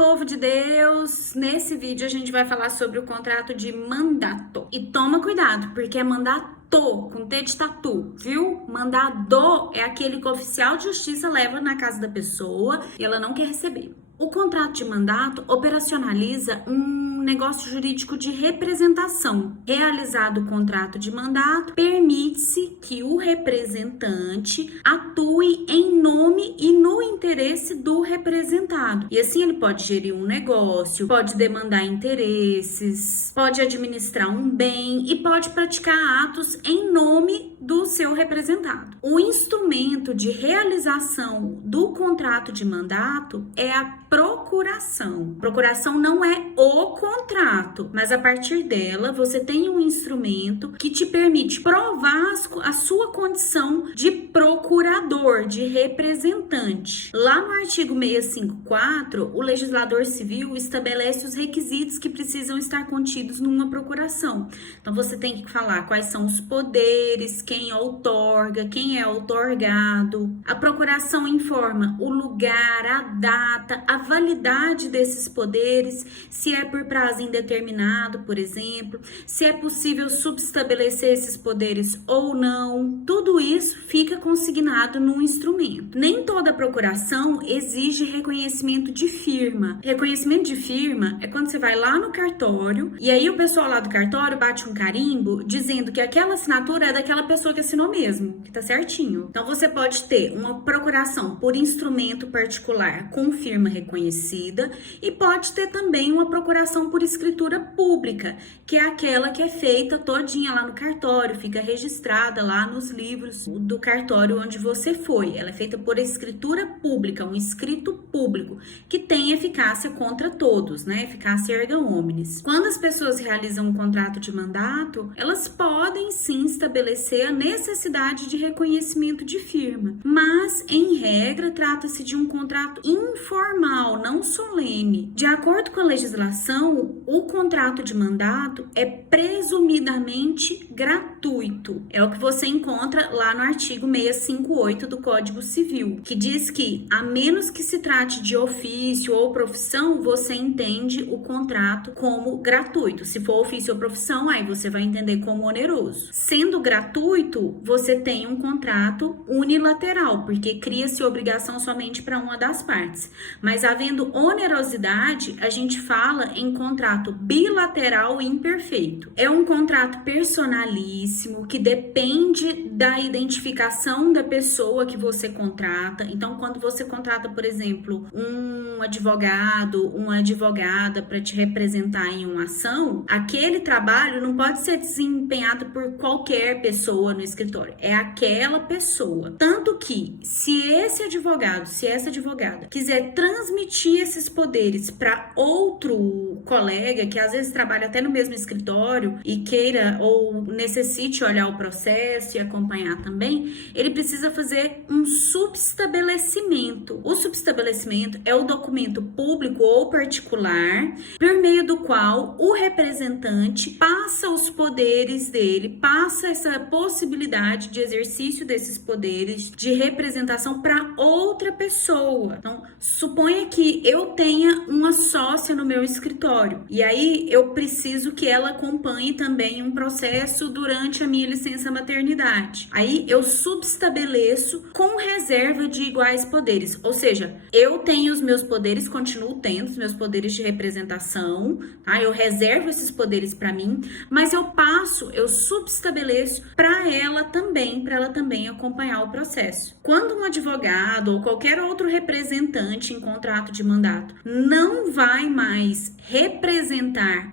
povo de Deus! Nesse vídeo a gente vai falar sobre o contrato de mandato. E toma cuidado, porque é mandato, com T de tatu, viu? Mandado é aquele que o oficial de justiça leva na casa da pessoa e ela não quer receber. O contrato de mandato operacionaliza um negócio jurídico de representação. Realizado o contrato de mandato, permite-se que o representante atue em nome e no interesse do representado. E assim ele pode gerir um negócio, pode demandar interesses, pode administrar um bem e pode praticar atos em nome do seu representado. O instrumento de realização do contrato de mandato é a procuração. Procuração não é o contrato, mas a partir dela você tem um instrumento que te permite provar a sua condição de procurador, de representante. Lá no artigo 654, o legislador civil estabelece os requisitos que precisam estar contidos numa procuração. Então você tem que falar quais são os poderes, quem outorga, quem é outorgado. A procuração informa o lugar, a data, a validade desses poderes, se é por prazo indeterminado, por exemplo, se é possível subestabelecer esses poderes ou não. Tudo isso fica consignado num instrumento. Nem toda procuração exige reconhecimento de firma. Reconhecimento de firma é quando você vai lá no cartório e aí o pessoal lá do cartório bate um carimbo dizendo que aquela assinatura é daquela pessoa que assinou mesmo, que tá certinho. Então você pode ter uma procuração por instrumento particular com firma reconhecida e pode ter também uma procuração por escritura pública, que é aquela que é feita todinha lá no cartório, fica registrada lá nos livros do cartório onde você foi. Ela é feita por escritura pública, um escrito público, que tem eficácia contra todos, né? Eficácia erga omnes. Quando as pessoas realizam um contrato de mandato, elas podem sim estabelecer a necessidade de reconhecimento de firma, mas em regra trata-se de um contrato informal, não solene. De acordo com a legislação, o contrato de mandato é presumidamente gratuito. É o que você encontra lá no artigo 658 do Código Civil, que diz que, a menos que se trate de ofício ou profissão, você entende o contrato como gratuito. Se for ofício ou profissão, aí você vai entender como oneroso. Sendo gratuito, você tem um contrato unilateral, porque cria-se obrigação somente para uma das partes. Mas havendo onerosidade, a gente fala em contrato bilateral imperfeito. É um contrato personalíssimo que depende da identificação da pessoa que você contrata. Então, quando você contrata, por exemplo, um advogado, uma advogada para te representar em uma ação, aquele trabalho não pode ser desempenhado por qualquer pessoa no escritório. É aquela pessoa. Tanto que, se esse advogado, se essa advogada quiser transmitir esses poderes para outro colega que às vezes trabalha até no mesmo escritório e queira ou necessite olhar o processo e acompanhar também, ele precisa fazer um subestabelecimento. O subestabelecimento é o documento público ou particular por meio do qual o representante passa os poderes dele, passa essa possibilidade de exercício desses poderes de representação para outra pessoa. Então, suponha que eu tenha uma sócia no meu escritório e aí eu preciso que ela acompanhe também um processo durante a minha licença maternidade. Aí eu subestabeleço com reserva de iguais poderes, ou seja, eu tenho os meus poderes, continuo tendo os meus poderes de representação, tá? Eu reservo esses poderes para mim, mas eu subestabeleço para ela também acompanhar o processo. Quando um advogado ou qualquer outro representante em contrato de mandato não vai mais representar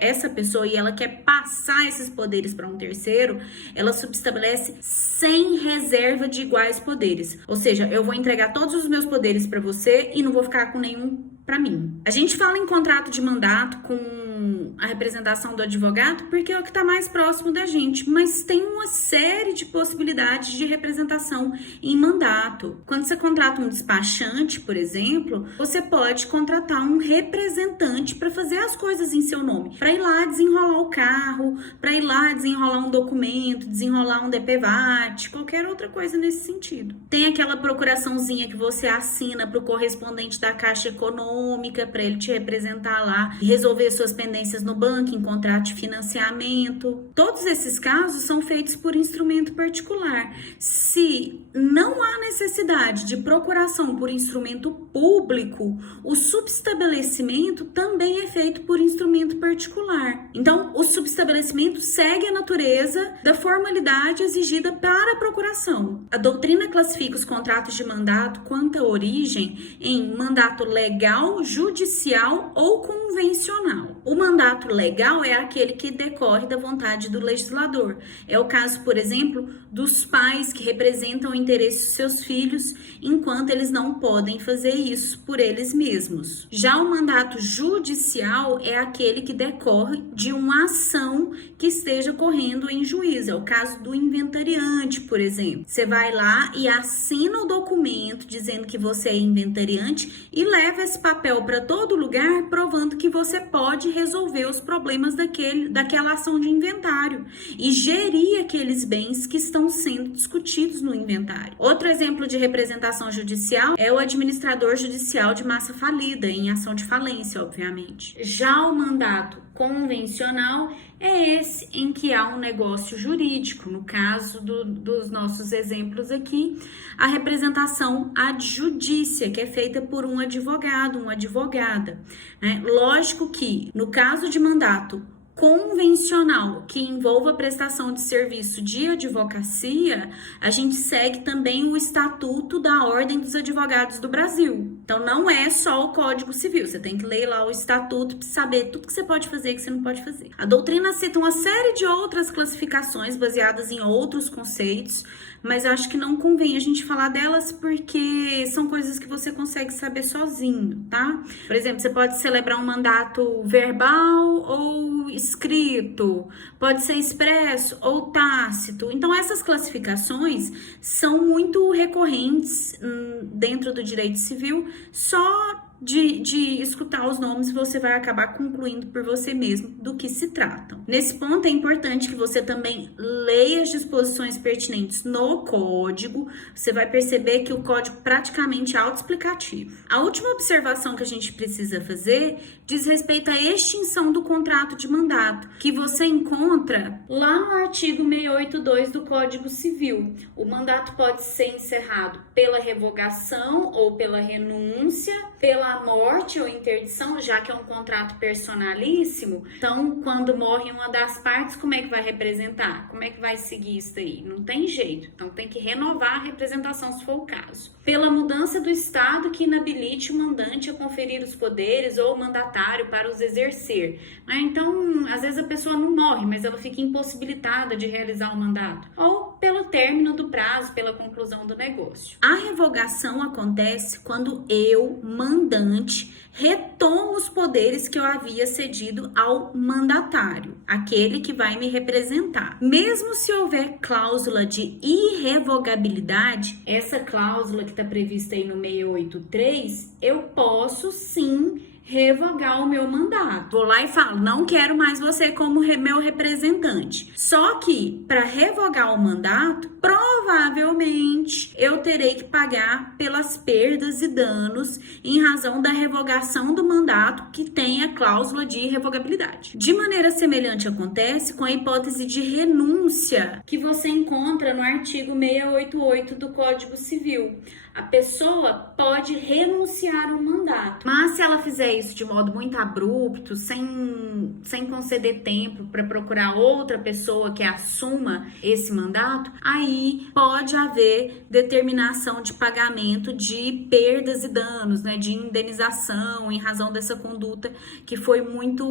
essa pessoa e ela quer passar esses poderes para um terceiro, ela subestabelece sem reserva de iguais poderes. Ou seja, eu vou entregar todos os meus poderes para você e não vou ficar com nenhum para mim. A gente fala em contrato de mandato com com a representação do advogado porque é o que está mais próximo da gente, mas tem uma série de possibilidades de representação em mandato. Quando você contrata um despachante, por exemplo, você pode contratar um representante para fazer as coisas em seu nome, para ir lá desenrolar o carro, para ir lá desenrolar um documento, desenrolar um DPVAT, qualquer outra coisa nesse sentido. Tem aquela procuraçãozinha que você assina para o correspondente da Caixa Econômica, para ele te representar lá e resolver suas pendências no banco, em contrato de financiamento. Todos esses casos são feitos por instrumento particular. Se não há necessidade de procuração por instrumento público, o subestabelecimento também é feito por instrumento particular. Então, o subestabelecimento segue a natureza da formalidade exigida para a procuração. A doutrina classifica os contratos de mandato quanto à origem em mandato legal, judicial ou convencional. O mandato legal é aquele que decorre da vontade do legislador. É o caso, por exemplo, dos pais que representam o interesse dos seus filhos enquanto eles não podem fazer isso por eles mesmos. Já o mandato judicial é aquele que decorre de uma ação que esteja correndo em juízo. É o caso do inventariante, por exemplo. Você vai lá e assina o documento dizendo que você é inventariante e leva esse papel para todo lugar provando que você pode resolver os problemas daquela ação de inventário e gerir aqueles bens que estão sendo discutidos no inventário. Outro exemplo de representação judicial é o administrador judicial de massa falida, em ação de falência, obviamente. Já o mandato convencional é esse em que há um negócio jurídico. No caso dos nossos exemplos aqui, a representação adjudícia, que é feita por um advogado, uma advogada, né? Lógico que, no caso de mandato convencional que envolva a prestação de serviço de advocacia, a gente segue também o Estatuto da Ordem dos Advogados do Brasil. Então, não é só o Código Civil, você tem que ler lá o Estatuto para saber tudo que você pode fazer e que você não pode fazer. A doutrina cita uma série de outras classificações baseadas em outros conceitos, mas eu acho que não convém a gente falar delas porque são coisas que você consegue saber sozinho, tá? Por exemplo, você pode celebrar um mandato verbal ou escrito, pode ser expresso ou tácito. Então, essas classificações são muito recorrentes dentro do direito civil. Só de escutar os nomes, você vai acabar concluindo por você mesmo do que se tratam. Nesse ponto, é importante que você também leia as disposições pertinentes no código. Você vai perceber que o código praticamente é autoexplicativo. A última observação que a gente precisa fazer diz respeito à extinção do contrato de mandato, que você encontra lá no artigo 682 do Código Civil. O mandato pode ser encerrado pela revogação ou pela renúncia, pela morte ou interdição, já que é um contrato personalíssimo. Então, quando morre uma das partes, como é que vai representar? Como é que vai seguir isso aí? Não tem jeito. Então, tem que renovar a representação, se for o caso. Pela mudança do estado que inabilite o mandante a conferir os poderes ou o mandatário para os exercer. Então, às vezes a pessoa não morre, mas ela fica impossibilitada de realizar o mandato. Ou pelo término do prazo, pela conclusão do negócio. A revogação acontece quando eu, mandante, retomo os poderes que eu havia cedido ao mandatário, aquele que vai me representar. Mesmo se houver cláusula de irrevogabilidade, essa cláusula que está prevista aí no 683, eu posso sim revogar o meu mandato. Vou lá e falo, não quero mais você como meu representante. Só que, para revogar o mandato, provavelmente eu terei que pagar pelas perdas e danos em razão da revogação do mandato que tem a cláusula de irrevogabilidade. De maneira semelhante acontece com a hipótese de renúncia que você encontra no artigo 688 do Código Civil. A pessoa pode renunciar ao mandato, mas se ela fizer isso de modo muito abrupto, sem conceder tempo para procurar outra pessoa que assuma esse mandato, aí pode haver determinação de pagamento de perdas e danos, né, de indenização em razão dessa conduta que foi muito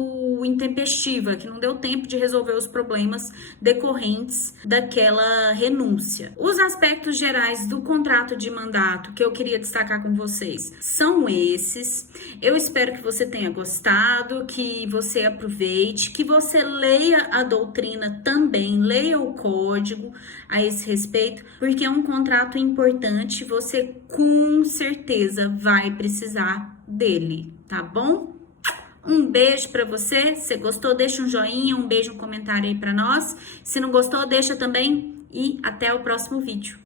intempestiva, que não deu tempo de resolver os problemas decorrentes daquela renúncia. Os aspectos gerais do contrato de mandato contrato que eu queria destacar com vocês são esses. Eu espero que você tenha gostado, que você aproveite, que você leia a doutrina também, leia o código a esse respeito, porque é um contrato importante, você com certeza vai precisar dele, tá bom? Um beijo pra você. Se gostou, deixa um joinha, um beijo, um comentário aí pra nós. Se não gostou, deixa também e até o próximo vídeo.